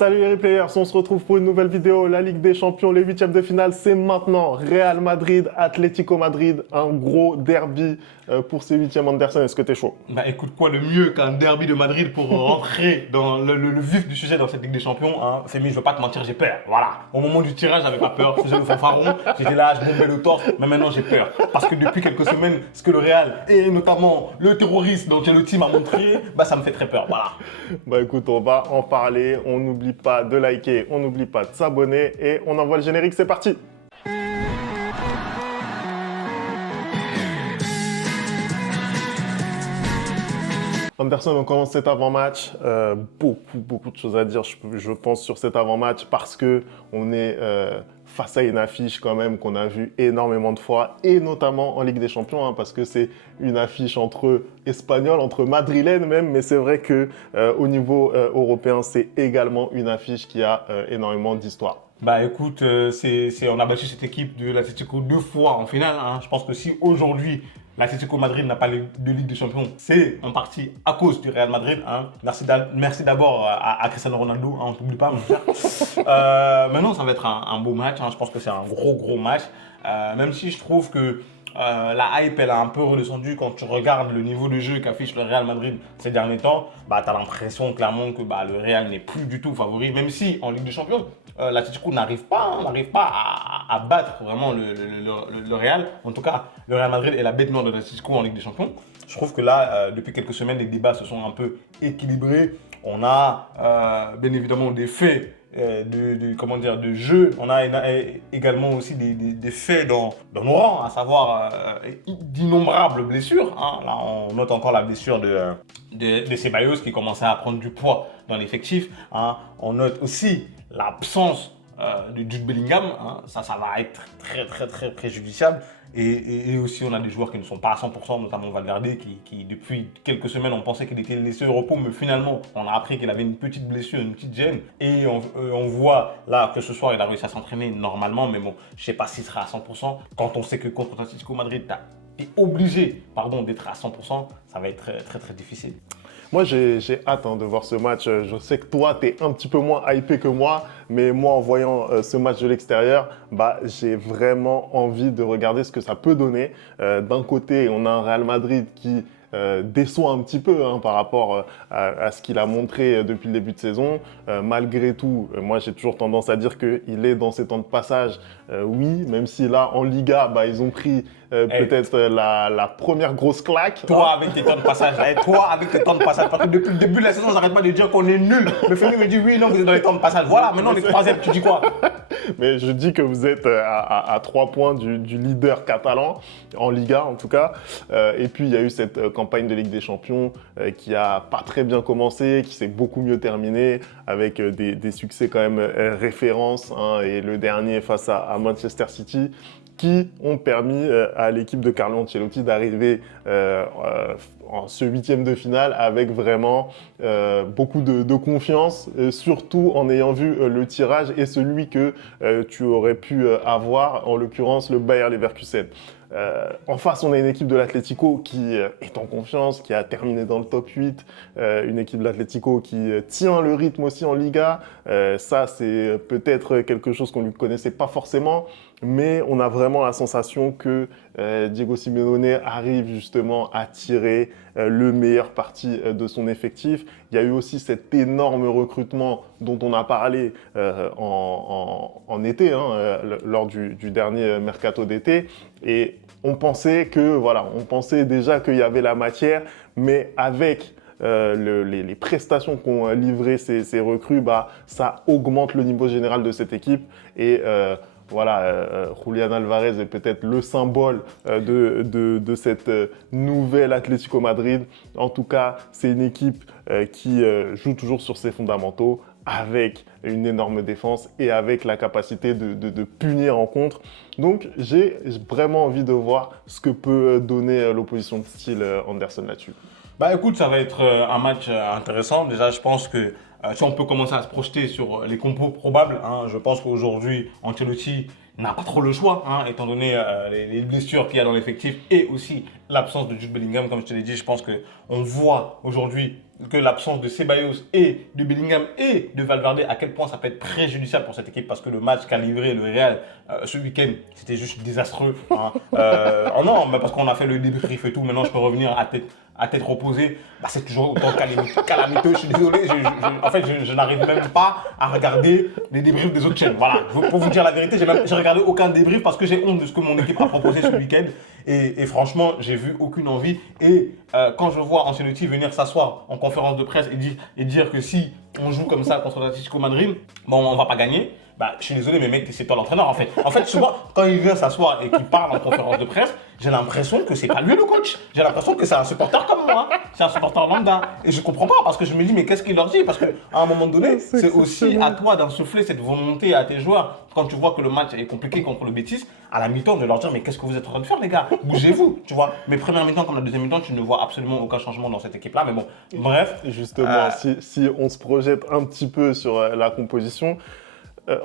Salut les replayers, on se retrouve pour une nouvelle vidéo. La Ligue des Champions, les huitièmes de finale, c'est maintenant. Real Madrid, Atlético Madrid, un gros derby pour ces huitièmes. Anderson, est-ce que t'es chaud? Bah écoute, quoi le mieux qu'un derby de Madrid pour rentrer dans le vif du sujet dans cette Ligue des Champions, hein. Fémi, je veux pas te mentir, j'ai peur. Voilà. Au moment du tirage, j'avais pas peur, je faisais le fanfaron, j'étais là, je bombais le torse, mais maintenant j'ai peur. Parce que depuis quelques semaines, ce que le Real et notamment le terroriste dont Ancelotti m'a montré, bah ça me fait très peur. Voilà. Bah écoute, on va en parler. On n'oublie pas de liker, on n'oublie pas de s'abonner et on envoie le générique, c'est parti! Anderson, on commence cet avant-match. Beaucoup de choses à dire, je pense, sur cet avant-match parce que on est face à une affiche quand même qu'on a vue énormément de fois et notamment en Ligue des Champions parce que c'est une affiche entre Espagnols, entre Madrilènes même, mais c'est vrai que au niveau européen, c'est également une affiche qui a énormément d'histoire. Bah écoute, on a battu cette équipe de l'Atlético 2 fois en finale, hein. Je pense que si aujourd'hui l'Atlético Madrid n'a pas de Ligue des Champions, c'est en partie à cause du Real Madrid, hein. Merci d'abord à Cristiano Ronaldo, hein, on t'oublie pas mon frère. Maintenant ça va être un beau match, hein. Je pense que c'est un gros match, même si je trouve que la hype elle a un peu redescendu quand tu regardes le niveau de jeu qu'affiche le Real Madrid ces derniers temps. Bah, tu as l'impression clairement que le Real n'est plus du tout favori, même si en Ligue des Champions, l'Atlético n'arrive pas à battre vraiment le Real. En tout cas, le Real Madrid est la bête noire de l'Atlético en Ligue des Champions. Je trouve que là, depuis quelques semaines, les débats se sont un peu équilibrés. On a bien évidemment des faits de jeu. On a également aussi des faits dans nos rangs, à savoir d'innombrables blessures, hein. Là, on note encore la blessure de Ceballos qui commençait à prendre du poids dans l'effectif, hein. On note aussi l'absence de Jude Bellingham, hein. Ça va être très préjudiciable. Et aussi, on a des joueurs qui ne sont pas à 100%, notamment Valverde, qui depuis quelques semaines, on pensait qu'il était laissé au repos, mais finalement, on a appris qu'il avait une petite blessure, une petite gêne. Et on voit là que ce soir, il a réussi à s'entraîner normalement, mais bon, je ne sais pas s'il sera à 100%. Quand on sait que contre l'Atlético Madrid, tu es obligé d'être à 100%, ça va être très difficile. Moi, j'ai hâte de voir ce match. Je sais que toi, tu es un petit peu moins hypé que moi, mais moi, en voyant ce match de l'extérieur, j'ai vraiment envie de regarder ce que ça peut donner. D'un côté, on a un Real Madrid qui déçoit un petit peu par rapport à ce qu'il a montré depuis le début de saison. Malgré tout, moi, j'ai toujours tendance à dire qu'il est dans ses temps de passage. Oui, même si là, en Liga, ils ont pris peut-être la première grosse claque. Toi avec tes temps de passage, parce que depuis le début de la saison, j'arrête pas de dire qu'on est nul. Le Femi me dit oui, non, vous êtes dans les temps de passage. Voilà, maintenant les troisièmes, tu dis quoi? Mais je dis que vous êtes à 3 points du leader catalan, en Liga en tout cas. Et puis il y a eu cette campagne de Ligue des Champions qui a pas très bien commencé, qui s'est beaucoup mieux terminée, avec des succès quand même références, et le dernier face à Manchester City, qui ont permis à l'équipe de Carlo Ancelotti d'arriver en ce huitième de finale avec vraiment beaucoup de confiance, surtout en ayant vu le tirage et celui que tu aurais pu avoir, en l'occurrence le Bayer Leverkusen. En face, on a une équipe de l'Atlético qui est en confiance, qui a terminé dans le top 8, une équipe de l'Atlético qui tient le rythme aussi en Liga. Ça, c'est peut-être quelque chose qu'on ne lui connaissait pas forcément, mais on a vraiment la sensation que Diego Simeone arrive justement à tirer le meilleur parti de son effectif. Il y a eu aussi cet énorme recrutement dont on a parlé en été, lors du dernier mercato d'été. Et on pensait déjà qu'il y avait la matière, mais avec les prestations qu'ont livrées ces recrues, ça augmente le niveau général de cette équipe. Et Julián Álvarez est peut-être le symbole de cette nouvelle Atlético Madrid. En tout cas, c'est une équipe qui joue toujours sur ses fondamentaux, avec une énorme défense et avec la capacité de punir en contre. Donc, j'ai vraiment envie de voir ce que peut donner l'opposition de style Anderson là-dessus. Écoute, ça va être un match intéressant. Déjà, je pense que si on peut commencer à se projeter sur les compos probables, hein, je pense qu'aujourd'hui, Ancelotti n'a pas trop le choix, hein, étant donné les blessures qu'il y a dans l'effectif et aussi l'absence de Jude Bellingham. Comme je te l'ai dit, je pense qu'on voit aujourd'hui que l'absence de Ceballos et de Bellingham et de Valverde, à quel point ça peut être préjudiciable pour cette équipe parce que le match qu'a livré le Real ce week-end, c'était juste désastreux. Hein. Oh non, mais parce qu'on a fait le débrief et tout, maintenant je peux revenir à tête reposée. Bah, c'est toujours autant calamiteux, je suis désolé. En fait, je n'arrive même pas à regarder les débriefs des autres chaînes. Voilà, pour vous dire la vérité, j'ai regardé aucun débrief parce que j'ai honte de ce que mon équipe a proposé ce week-end. Et franchement, j'ai vu aucune envie. Et quand je vois Ancelotti venir s'asseoir en conférence de presse et dire que si on joue comme ça contre l'Atlético Madrid, bon, on va pas gagner. Bah, je suis désolé, mais mec, c'est toi l'entraîneur en fait. En fait, souvent, quand il vient s'asseoir et qu'il parle en conférence de presse, j'ai l'impression que c'est pas lui le coach. J'ai l'impression que c'est un supporter comme moi. C'est un supporter lambda. Et je comprends pas parce que je me dis, mais qu'est-ce qu'il leur dit? Parce qu'à un moment donné, c'est aussi à toi d'insuffler cette volonté à tes joueurs. Quand tu vois que le match est compliqué contre le Betis, à la mi-temps, de leur dire, mais qu'est-ce que vous êtes en train de faire, les gars? Bougez-vous, tu vois. Mais première mi-temps comme la deuxième mi-temps, tu ne vois absolument aucun changement dans cette équipe-là. Mais bon, bref. Justement, si on se projette un petit peu sur la composition,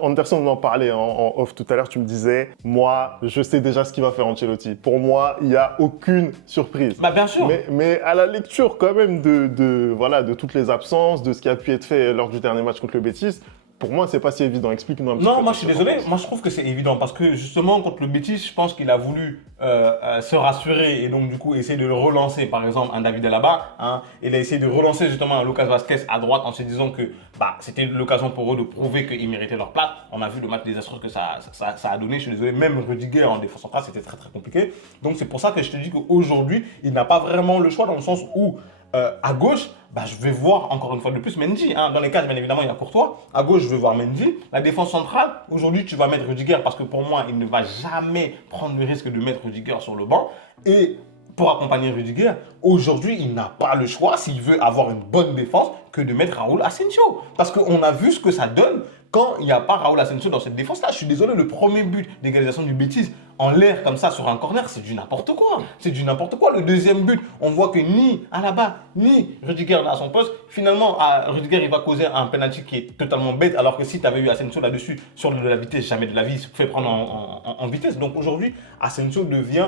Anderson, on en parlait en off tout à l'heure, tu me disais, moi, je sais déjà ce qu'il va faire Ancelotti. Pour moi, il n'y a aucune surprise. Bah bien sûr. Mais à la lecture quand même de toutes les absences, de ce qui a pu être fait lors du dernier match contre le Betis, pour moi, c'est pas si évident. Explique-nous un petit peu. Non, moi je suis désolé. Moi je trouve que c'est évident parce que justement contre le Betis, je pense qu'il a voulu se rassurer et donc du coup essayer de le relancer. Par exemple, un David Alaba, hein, il a essayé de relancer justement un Lucas Vazquez à droite en se disant que bah, c'était l'occasion pour eux de prouver qu'ils méritaient leur place. On a vu le match désastreux que ça a donné. Je suis désolé, même Rudiger en défense centrale, c'était très très compliqué. Donc c'est pour ça que je te dis qu'aujourd'hui, il n'a pas vraiment le choix dans le sens où à gauche, bah, je vais voir encore une fois de plus Mendy. Hein. Dans les cases, bien évidemment, il y a Courtois. À gauche, je vais voir Mendy. La défense centrale, aujourd'hui, tu vas mettre Rudiger parce que pour moi, il ne va jamais prendre le risque de mettre Rudiger sur le banc. Et pour accompagner Rudiger, aujourd'hui, il n'a pas le choix, s'il veut avoir une bonne défense, que de mettre Raúl Asensio. Parce qu'on a vu ce que ça donne quand il n'y a pas Raúl Asensio dans cette défense-là. Je suis désolé, le premier but d'égalisation du Betis, en l'air comme ça sur un corner, c'est du n'importe quoi. C'est du n'importe quoi. Le deuxième but, on voit que ni Alaba, ni Rudiger n'a à son poste. Finalement, Rudiger, il va causer un penalty qui est totalement bête, alors que si tu avais eu Asensio là-dessus, sur de la vitesse, jamais de la vie, il se fait prendre en vitesse. Donc aujourd'hui, Asensio devient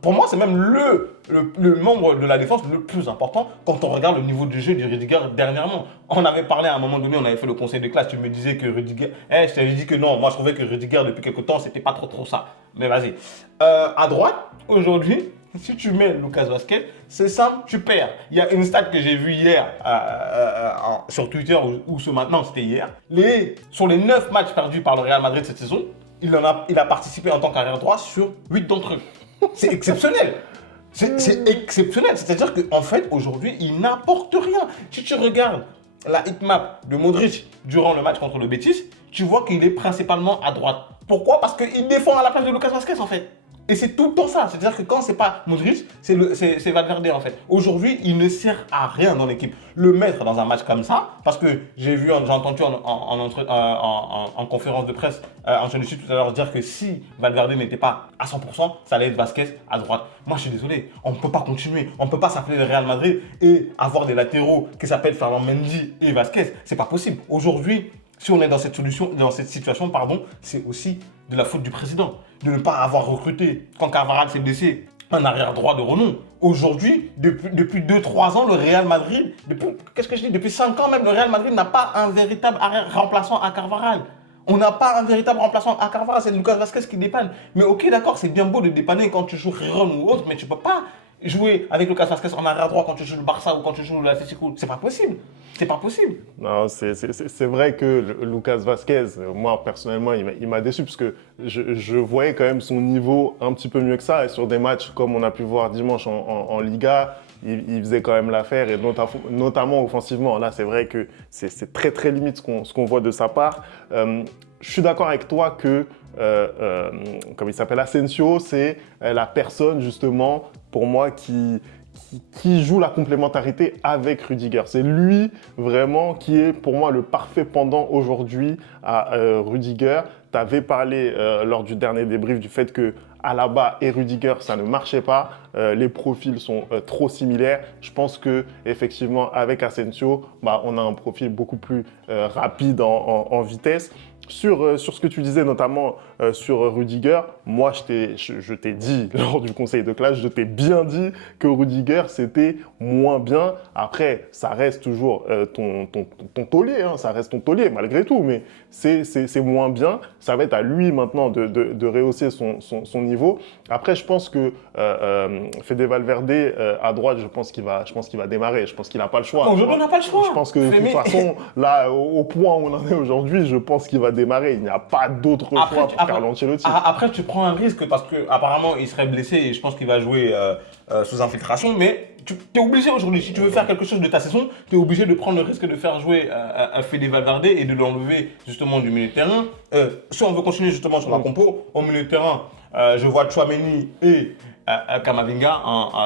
pour moi, c'est même le membre de la défense le plus important quand on regarde le niveau de jeu du Rudiger dernièrement. On avait parlé à un moment donné, on avait fait le conseil de classe, tu me disais que Rudiger... je t'avais dit que non, moi je trouvais que Rudiger depuis quelques temps, c'était pas trop ça. Mais vas-y. À droite, aujourd'hui, si tu mets Lucas Vazquez, c'est simple, tu perds. Il y a une stat que j'ai vue hier sur Twitter ou ce matin, c'était hier. Sur les 9 matchs perdus par le Real Madrid cette saison, il a participé en tant qu'arrière droit sur 8 d'entre eux. C'est exceptionnel. C'est exceptionnel. C'est-à-dire qu'en fait, aujourd'hui, il n'apporte rien. Si tu regardes la hitmap de Modric durant le match contre le Betis, tu vois qu'il est principalement à droite. Pourquoi? Parce qu'il défend à la place de Lucas Vazquez, en fait. Et c'est tout le temps ça. C'est-à-dire que quand c'est pas Modric, c'est Valverde en fait. Aujourd'hui, il ne sert à rien dans l'équipe. Le mettre dans un match comme ça, parce que j'ai entendu en conférence de presse Ancelotti tout à l'heure dire que si Valverde n'était pas à 100%, ça allait être Vazquez à droite. Moi, je suis désolé. On ne peut pas continuer. On ne peut pas s'appeler le Real Madrid et avoir des latéraux qui s'appellent Ferland Mendy et Vazquez. C'est pas possible. Aujourd'hui, si on est dans cette situation, c'est aussi de la faute du président. De ne pas avoir recruté, quand Carvajal s'est blessé, un arrière droit de renom. Aujourd'hui, depuis 2-3 ans, le Real Madrid, depuis 5 ans même, le Real Madrid n'a pas un véritable remplaçant à Carvajal. On n'a pas un véritable remplaçant à Carvajal, c'est Lucas Vazquez qui dépanne. Mais ok, d'accord, c'est bien beau de dépanner quand tu joues Riron ou autre, mais tu peux pas jouer avec Lucas Vazquez en arrière droit quand tu joues le Barça ou quand tu joues l'Atlético. C'est pas possible. C'est pas possible. Non, c'est vrai que Lucas Vazquez, moi personnellement, il m'a déçu parce que je voyais quand même son niveau un petit peu mieux que ça. Et sur des matchs comme on a pu voir dimanche en Liga, il faisait quand même l'affaire et notamment offensivement. Là, c'est vrai que c'est très très limite ce qu'on voit de sa part. Je suis d'accord avec toi que, comme il s'appelle, Asensio, c'est la personne justement pour moi qui joue la complémentarité avec Rudiger. C'est lui vraiment qui est pour moi le parfait pendant aujourd'hui à Rudiger. Tu avais parlé lors du dernier débrief du fait que Alaba et Rudiger, ça ne marchait pas. Les profils sont trop similaires. Je pense qu'effectivement, avec Asensio, on a un profil beaucoup plus rapide en vitesse. Sur ce que tu disais, notamment sur Rudiger, moi, je t'ai dit lors du conseil de classe, je t'ai bien dit que Rudiger, c'était moins bien. Après, ça reste toujours ton taulier, hein, ça reste ton taulier malgré tout, mais c'est moins bien. Ça va être à lui maintenant de rehausser son niveau. Après, je pense que Fede Valverde, à droite, je pense qu'il va démarrer. Je pense qu'il n'a pas le choix. Aujourd'hui, on n'a pas le choix. Je pense que de toute façon, là, au point où on en est aujourd'hui, je pense qu'il va démarrer. Il n'y a pas d'autre choix pour Carlo Ancelotti. Après, tu prends un risque parce qu'apparemment, il serait blessé et je pense qu'il va jouer sous infiltration. Mais tu es obligé aujourd'hui, si tu veux faire quelque chose de ta saison, tu es obligé de prendre le risque de faire jouer un Fede Valverde et de l'enlever justement du milieu de terrain. Si on veut continuer justement sur la compo, au milieu de terrain, je vois Tchouaméni et Camavinga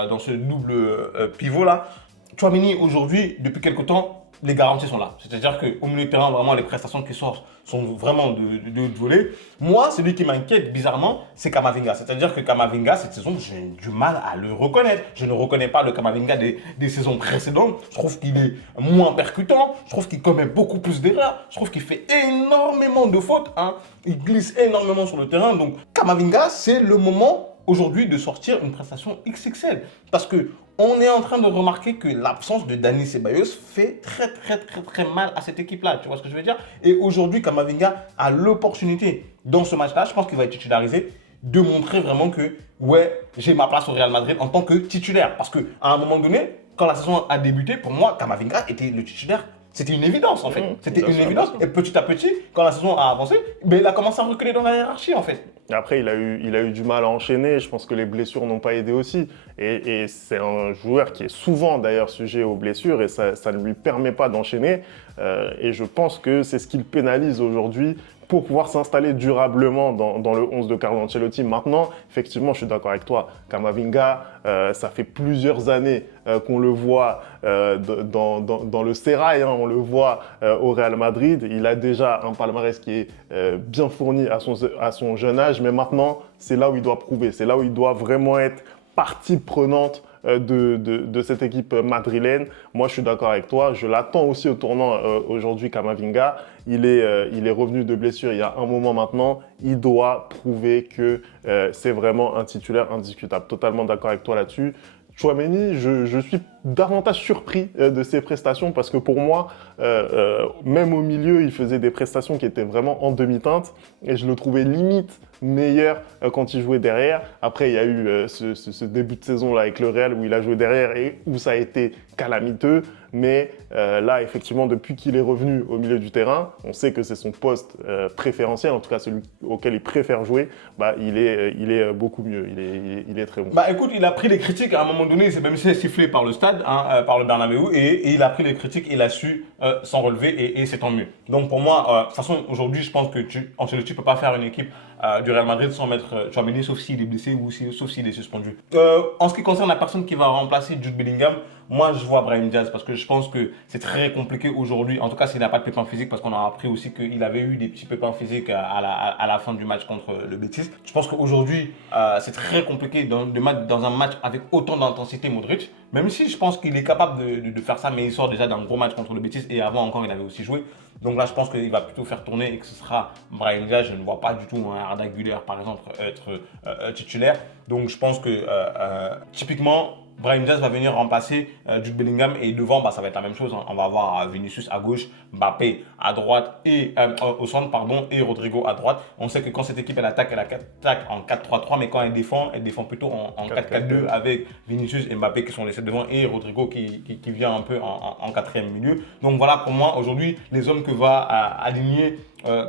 dans ce double pivot là. Tchouaméni aujourd'hui, depuis quelques temps, les garanties sont là. C'est-à-dire qu'au milieu de terrain, vraiment, les prestations qui sortent sont vraiment de haute volée. Moi, celui qui m'inquiète bizarrement, c'est Camavinga. C'est-à-dire que Camavinga, cette saison, j'ai du mal à le reconnaître. Je ne reconnais pas le Camavinga des saisons précédentes. Je trouve qu'il est moins percutant. Je trouve qu'il commet beaucoup plus d'erreurs. Je trouve qu'il fait énormément de fautes. Hein. Il glisse énormément sur le terrain. Donc, Camavinga, c'est le moment aujourd'hui de sortir une prestation XXL. Parce que on est en train de remarquer que l'absence de Dani Ceballos fait très mal à cette équipe-là. Tu vois ce que je veux dire? Et aujourd'hui, Camavinga a l'opportunité dans ce match-là, je pense qu'il va être titularisé, de montrer vraiment que, ouais, j'ai ma place au Real Madrid en tant que titulaire. Parce qu'à un moment donné, quand la saison a débuté, pour moi, Camavinga était le titulaire. C'était une évidence en fait. C'était une évidence. Et petit à petit, quand la saison a avancé, ben, il a commencé à reculer dans la hiérarchie en fait. Après, il a eu du mal à enchaîner. Je pense que les blessures n'ont pas aidé aussi. Et c'est un joueur qui est souvent d'ailleurs sujet aux blessures et ça ne lui permet pas d'enchaîner. Et je pense que c'est ce qui le pénalise aujourd'hui pour pouvoir s'installer durablement dans le 11 de Carlo Ancelotti. Maintenant, effectivement, je suis d'accord avec toi. Camavinga, ça fait plusieurs années qu'on le voit dans le sérail, hein, on le voit au Real Madrid. Il a déjà un palmarès qui est bien fourni à son jeune âge, mais maintenant, c'est là où il doit prouver. C'est là où il doit vraiment être partie prenante de cette équipe madrilène. Moi, je suis d'accord avec toi. Je l'attends aussi au tournant aujourd'hui, Camavinga. Il est revenu de blessure il y a un moment maintenant. Il doit prouver que c'est vraiment un titulaire indiscutable. Totalement d'accord avec toi là-dessus. Tchouaméni, je suis davantage surpris de ses prestations parce que pour moi, même au milieu, il faisait des prestations qui étaient vraiment en demi-teinte et je le trouvais limite meilleur quand il jouait derrière. Après, il y a eu ce début de saison-là avec le Real où il a joué derrière et où ça a été calamiteux. Mais là, effectivement, depuis qu'il est revenu au milieu du terrain, on sait que c'est son poste préférentiel, en tout cas celui auquel il préfère jouer, bah, il est beaucoup mieux, il est très bon. Bah écoute, il a pris les critiques à un moment donné, il s'est même sifflé par le stade, hein, par le Bernabeu, et il a pris les critiques, il a su s'en relever et c'est tant mieux. Donc pour moi, de toute façon, aujourd'hui, je pense que Ancelotti ne peut pas faire une équipe du Real Madrid sans mettre Tchouaméni, sauf s'il est blessé ou sauf s'il est suspendu. En ce qui concerne la personne qui va remplacer Jude Bellingham, moi je vois Brahim Diaz parce que je pense que c'est très compliqué aujourd'hui, en tout cas s'il n'a pas de pépins physiques, parce qu'on a appris aussi qu'il avait eu des petits pépins physiques à la fin du match contre le Betis. Je pense qu'aujourd'hui c'est très compliqué de mettre dans un match avec autant d'intensité Modric, même si je pense qu'il est capable de faire ça, mais il sort déjà d'un gros match contre le Betis et avant encore il avait aussi joué. Donc là, je pense qu'il va plutôt faire tourner et que ce sera Brahim Diaz. Je ne vois pas du tout un Arda Güler, par exemple, être titulaire. Donc je pense que typiquement, Brahim Diaz va venir remplacer Jude Bellingham et devant, bah, ça va être la même chose. Hein. On va avoir Vinicius à gauche, Mbappé à droite et au centre, pardon, et Rodrigo à droite. On sait que quand cette équipe elle attaque en 4-3-3, mais quand elle défend plutôt en 4-4-2 avec Vinicius et Mbappé qui sont laissés devant et Rodrigo qui vient un peu en quatrième milieu. Donc voilà pour moi aujourd'hui les hommes que va aligner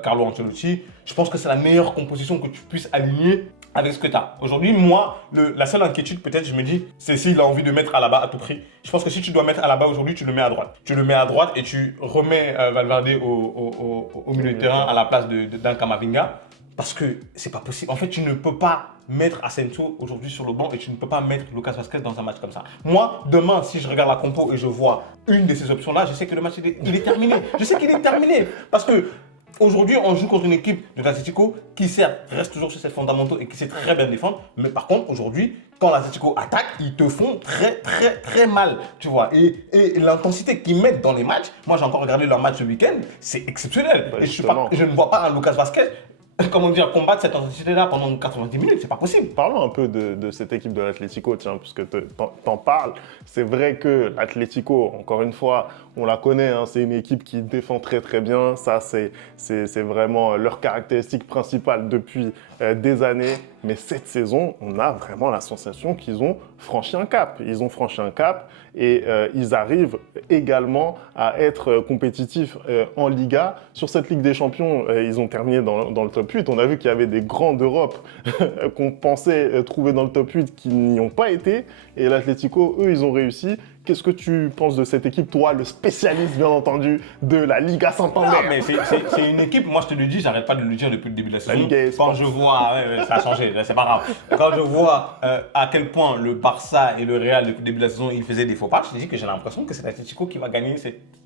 Carlo Ancelotti. Je pense que c'est la meilleure composition que tu puisses aligner avec ce que tu as. Aujourd'hui, moi, la seule inquiétude, peut-être, je me dis, c'est s'il a envie de mettre Alaba à tout prix. Je pense que si tu dois mettre Alaba aujourd'hui, tu le mets à droite. Tu le mets à droite et tu remets Valverde au milieu de terrain à la place d'un Camavinga. Parce que c'est pas possible. En fait, tu ne peux pas mettre Asensio aujourd'hui sur le banc et tu ne peux pas mettre Lucas Vazquez dans un match comme ça. Moi, demain, si je regarde la compo et je vois une de ces options-là, je sais que le match, il est terminé. Je sais qu'il est terminé. Parce que Aujourd'hui, on joue contre une équipe de l'Atlético qui, certes, reste toujours sur ses fondamentaux et qui sait très bien défendre. Mais par contre, aujourd'hui, quand l'Atlético attaque, ils te font très, très, très mal. Tu vois. Et l'intensité qu'ils mettent dans les matchs, moi, j'ai encore regardé leur match ce week-end, c'est exceptionnel. Et je ne vois pas un Lucas Vazquez, comment dire, combattre cette intensité-là pendant 90 minutes, c'est pas possible. Parlons un peu de cette équipe de l'Atlético, tiens, puisque t'en parles. C'est vrai que l'Atlético, encore une fois, on la connaît, hein, c'est une équipe qui défend très très bien. Ça, c'est vraiment leur caractéristique principale depuis des années. Mais cette saison, on a vraiment la sensation qu'ils ont franchi un cap. Ils ont franchi un cap et ils arrivent également à être compétitifs en Liga. Sur cette Ligue des Champions, ils ont terminé dans le top 8. On a vu qu'il y avait des grands d'Europe qu'on pensait trouver dans le top 8 qui n'y ont pas été. Et l'Atlético, eux, ils ont réussi. Qu'est-ce que tu penses de cette équipe, toi, le spécialiste, bien entendu, de la Liga Santander? Non, mais c'est une équipe, moi je te le dis, j'arrête pas de le dire depuis le début de la saison. Liga Quand je vois, ça a changé, c'est pas grave. Quand je vois à quel point le Barça et le Real, depuis le début de la saison, ils faisaient des faux pas, je te dis que j'ai l'impression que c'est l'Atlético qui va gagner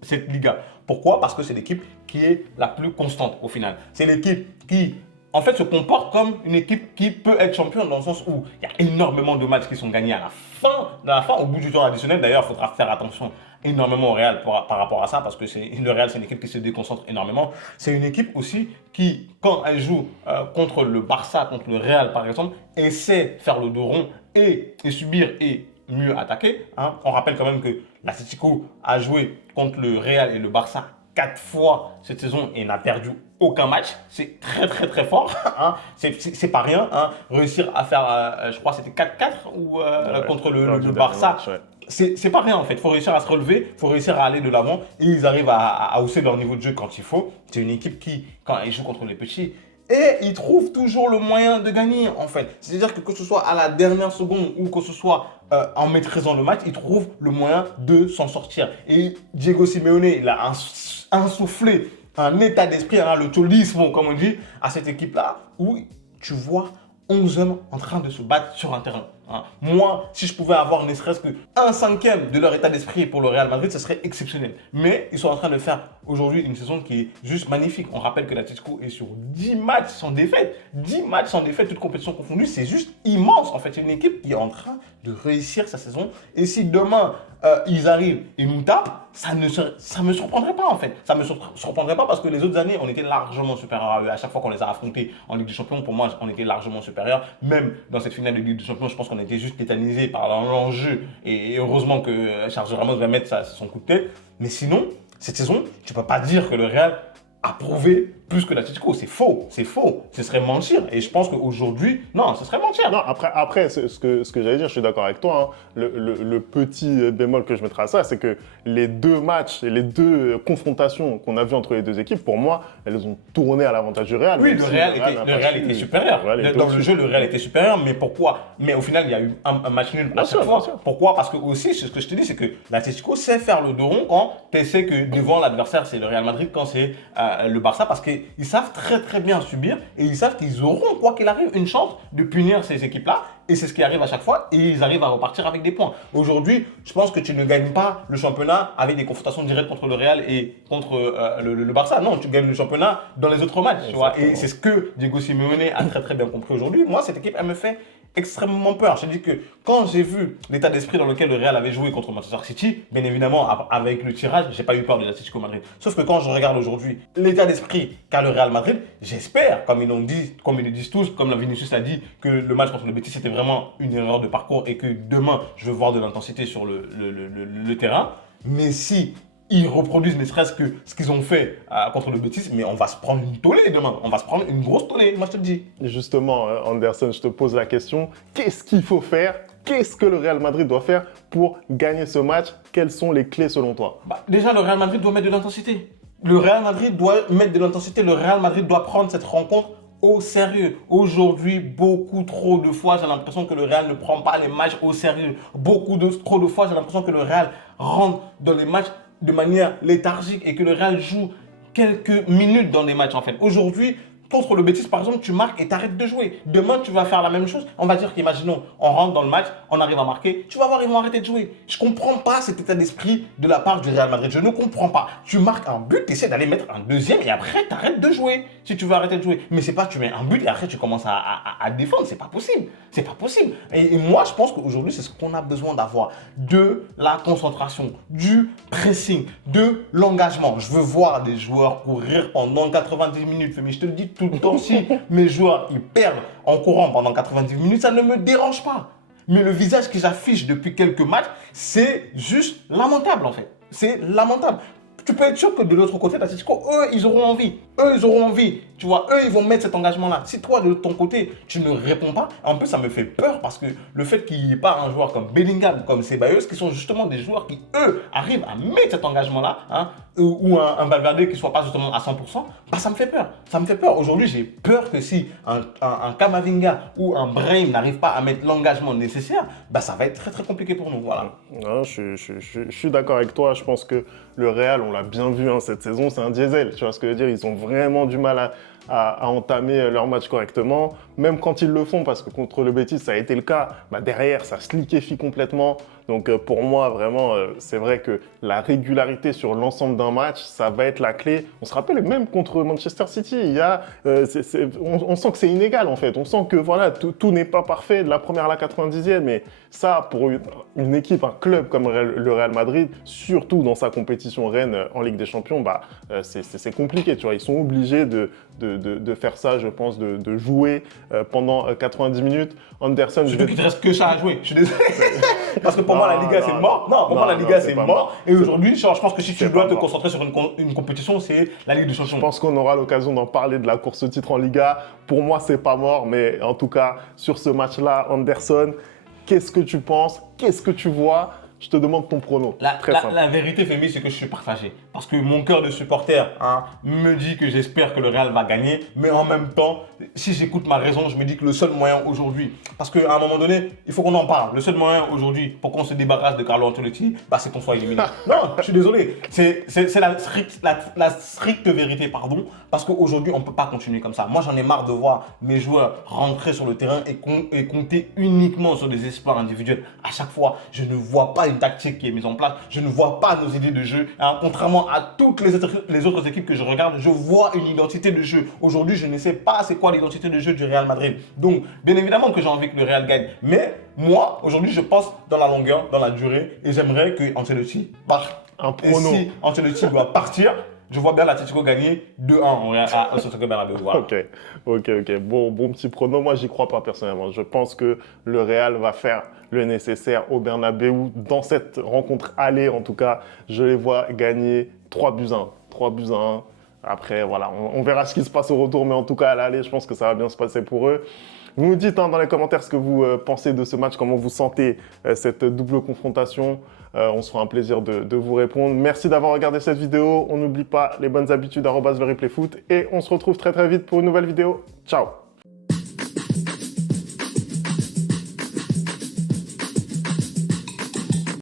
cette Liga. Pourquoi? Parce que c'est l'équipe qui est la plus constante au final. C'est l'équipe qui, en fait, se comporte comme une équipe qui peut être championne dans le sens où il y a énormément de matchs qui sont gagnés à la fin, au bout du temps additionnel. D'ailleurs, il faudra faire attention énormément au Real par rapport à ça parce que le Real, c'est une équipe qui se déconcentre énormément. C'est une équipe aussi qui, quand elle joue contre le Barça, contre le Real par exemple, essaie de faire le dos rond et subir et mieux attaquer. Hein. On rappelle quand même que l'Atlético a joué contre le Real et le Barça 4 fois cette saison et n'a perdu aucun match. C'est très très très fort. Hein. C'est pas rien. Hein. Réussir à faire, je crois que c'était 4-4 ou, contre le Barça. Match, ouais. C'est pas rien en fait. Il faut réussir à se relever, il faut réussir à aller de l'avant et ils arrivent à hausser leur niveau de jeu quand il faut. C'est une équipe qui, quand elle joue contre les petits, et ils trouvent toujours le moyen de gagner en fait. C'est-à-dire que ce soit à la dernière seconde ou que ce soit en maîtrisant le match, ils trouvent le moyen de s'en sortir. Et Diego Simeone, il a insufflé un état d'esprit, hein, le cholisme comme on dit, à cette équipe-là où tu vois 11 hommes en train de se battre sur un terrain. Hein. Moi, si je pouvais avoir ne serait-ce qu'un cinquième de leur état d'esprit pour le Real Madrid, ce serait exceptionnel. Mais ils sont en train de faire aujourd'hui une saison qui est juste magnifique. On rappelle que l'Atlético est sur 10 matchs sans défaite. 10 matchs sans défaite, toutes compétitions confondues, c'est juste immense. En fait, c'est une équipe qui est en train de réussir sa saison. Et si demain, ils arrivent et nous tapent, ça me surprendrait pas en fait. Ça me surprendrait pas parce que les autres années, on était largement supérieurs à eux. À chaque fois qu'on les a affrontés en Ligue des Champions, pour moi, on était largement supérieurs. Même dans cette finale de Ligue des Champions, je pense qu'on était juste tétanisés par l'enjeu. Et heureusement que Sergio Ramos va mettre son coup de tête. Mais sinon, cette saison, tu peux pas dire que le Real a prouvé plus que l'Atlético. C'est faux, c'est faux. Ce serait mentir. Et je pense qu'aujourd'hui, non, ce serait mentir. Non, après ce que j'allais dire, je suis d'accord avec toi. Hein. Le petit bémol que je mettrais à ça, c'est que les deux matchs et les deux confrontations qu'on a vues entre les deux équipes, pour moi, elles ont tourné à l'avantage du Real. Oui, le Real était supérieur. Dans le jeu, le Real était supérieur. Mais pourquoi? Mais au final, il y a eu un match nul à chaque fois. Pourquoi? Parce que aussi, ce que je te dis, c'est que l'Atlético sait faire le dos rond quand tu sais que devant l'adversaire, c'est le Real Madrid, quand c'est le Barça, parce qu'ils savent très très bien subir et ils savent qu'ils auront, quoi qu'il arrive, une chance de punir ces équipes-là. Et c'est ce qui arrive à chaque fois et ils arrivent à repartir avec des points. Aujourd'hui, je pense que tu ne gagnes pas le championnat avec des confrontations directes contre le Real et contre le Barça. Non, tu gagnes le championnat dans les autres matchs. Tu vois, et c'est ce que Diego Simeone a très très bien compris aujourd'hui. Moi, cette équipe, elle me fait extrêmement peur. Je te dis que quand j'ai vu l'état d'esprit dans lequel le Real avait joué contre Manchester City, bien évidemment, avec le tirage, j'ai pas eu peur de l'Atlético Madrid. Sauf que quand je regarde aujourd'hui l'état d'esprit qu'a le Real Madrid, j'espère, comme ils le disent tous, comme la Vinicius l'a dit, que le match contre le Betis c'était vraiment une erreur de parcours et que demain, je veux voir de l'intensité sur le terrain. Mais si ils reproduisent ne serait-ce que ce qu'ils ont fait contre le Betis, mais on va se prendre une tollée demain. On va se prendre une grosse tollée, moi je te le dis. Justement, Anderson, je te pose la question. Qu'est-ce qu'il faut faire? Qu'est-ce que le Real Madrid doit faire pour gagner ce match? Quelles sont les clés selon toi? Déjà, le Real Madrid doit mettre de l'intensité. Le Real Madrid doit mettre de l'intensité. Le Real Madrid doit prendre cette rencontre au sérieux. Aujourd'hui, beaucoup trop de fois, j'ai l'impression que le Real ne prend pas les matchs au sérieux. Trop de fois, j'ai l'impression que le Real rentre dans les matchs de manière léthargique et que le Real joue quelques minutes dans les matchs en fait. Aujourd'hui, contre le Betis, par exemple, tu marques et tu arrêtes de jouer. Demain, tu vas faire la même chose. On va dire qu'imaginons, on rentre dans le match, on arrive à marquer, tu vas voir, ils vont arrêter de jouer. Je ne comprends pas cet état d'esprit de la part du Real Madrid. Je ne comprends pas. Tu marques un but, tu essaies d'aller mettre un deuxième et après, tu arrêtes de jouer si tu veux arrêter de jouer. Mais c'est pas, tu mets un but et après, tu commences à défendre. C'est pas possible. C'est pas possible. Et moi, je pense qu'aujourd'hui, c'est ce qu'on a besoin d'avoir. De la concentration, du pressing, de l'engagement. Je veux voir des joueurs courir pendant 90 minutes. Mais je te le dis tout le temps, si mes joueurs ils perdent en courant pendant 90 minutes, ça ne me dérange pas. Mais le visage que j'affiche depuis quelques matchs, c'est juste lamentable en fait. C'est lamentable. Tu peux être sûr que de l'autre côté, l'Atlético, eux, ils auront envie. Eux, ils auront envie. Tu vois, eux, ils vont mettre cet engagement-là. Si toi, de ton côté, tu ne réponds pas, en plus, ça me fait peur parce que le fait qu'il n'y ait pas un joueur comme Bellingham, comme Ceballos, qui sont justement des joueurs qui, eux, arrivent à mettre cet engagement-là, hein, ou un Valverde qui ne soit pas justement à 100%, bah, ça me fait peur. Ça me fait peur. Aujourd'hui, j'ai peur que si un Camavinga ou un Brahim n'arrive pas à mettre l'engagement nécessaire, bah, ça va être très, très compliqué pour nous. Voilà. Non, je suis d'accord avec toi. Je pense que le Real, on l'a bien vu cette saison, c'est un diesel. Tu vois ce que je veux dire? Ils ont vraiment du mal à entamer leur match correctement. Même quand ils le font, parce que contre le Betis, ça a été le cas, bah derrière, ça se liquéfie complètement. Donc pour moi, vraiment, c'est vrai que la régularité sur l'ensemble d'un match, ça va être la clé. On se rappelle même contre Manchester City, il y a, on sent que c'est inégal en fait. On sent que voilà, tout n'est pas parfait de la première à la 90e. Mais ça, pour une équipe, un club comme le Real Madrid, surtout dans sa compétition reine en Ligue des Champions, bah, c'est compliqué. Tu vois, ils sont obligés de faire ça, je pense, de jouer pendant 90 minutes. Anderson, Surtout qu'il ne te reste que ça à jouer. Je suis désolé. Parce que pour moi, la Liga, c'est mort. Non, pour moi, la Liga, c'est mort. Et aujourd'hui, je pense que si tu dois te concentrer sur une compétition, c'est la Ligue des Champions. Je pense qu'on aura l'occasion d'en parler de la course au titre en Liga. Pour moi, c'est pas mort. Mais en tout cas, sur ce match-là, Anderson, qu'est-ce que tu penses? Qu'est-ce que tu vois? Je te demande ton prono. La vérité, Fémi, c'est que je suis partagé. Parce que mon cœur de supporter me dit que j'espère que le Real va gagner. Mais en même temps, si j'écoute ma raison, je me dis que le seul moyen aujourd'hui, parce qu'à un moment donné, il faut qu'on en parle. Le seul moyen aujourd'hui pour qu'on se débarrasse de Carlo Ancelotti, bah, c'est qu'on soit éliminé. Non, je suis désolé. C'est la stricte vérité, pardon. Parce qu'aujourd'hui, on ne peut pas continuer comme ça. Moi, j'en ai marre de voir mes joueurs rentrer sur le terrain et compter uniquement sur des espoirs individuels. À chaque fois, je ne vois pas une tactique qui est mise en place. Je ne vois pas nos idées de jeu. Contrairement à toutes les autres équipes que je regarde, je vois une identité de jeu. Aujourd'hui, je ne sais pas c'est quoi l'identité de jeu du Real Madrid. Donc, bien évidemment que j'ai envie que le Real gagne. Mais moi, aujourd'hui, je pense dans la longueur, dans la durée. Et j'aimerais que Ancelotti parte. Un prono. Et si Ancelotti doit partir, je vois bien l'Atlético gagner 2-1 au Santiago Bernabéu. Voilà. Ok. Bon petit prono. Moi, j'y crois pas personnellement. Je pense que le Real va faire le nécessaire au Bernabéu. Dans cette rencontre aller, en tout cas, je les vois gagner 3-1. 3-1. Après, voilà, on verra ce qui se passe au retour. Mais en tout cas, à l'aller, je pense que ça va bien se passer pour eux. Vous nous dites dans les commentaires ce que vous pensez de ce match, comment vous sentez cette double confrontation. On se fera un plaisir de vous répondre. Merci d'avoir regardé cette vidéo. On n'oublie pas les bonnes habitudes @LeReplayFoot. Et on se retrouve très vite pour une nouvelle vidéo. Ciao.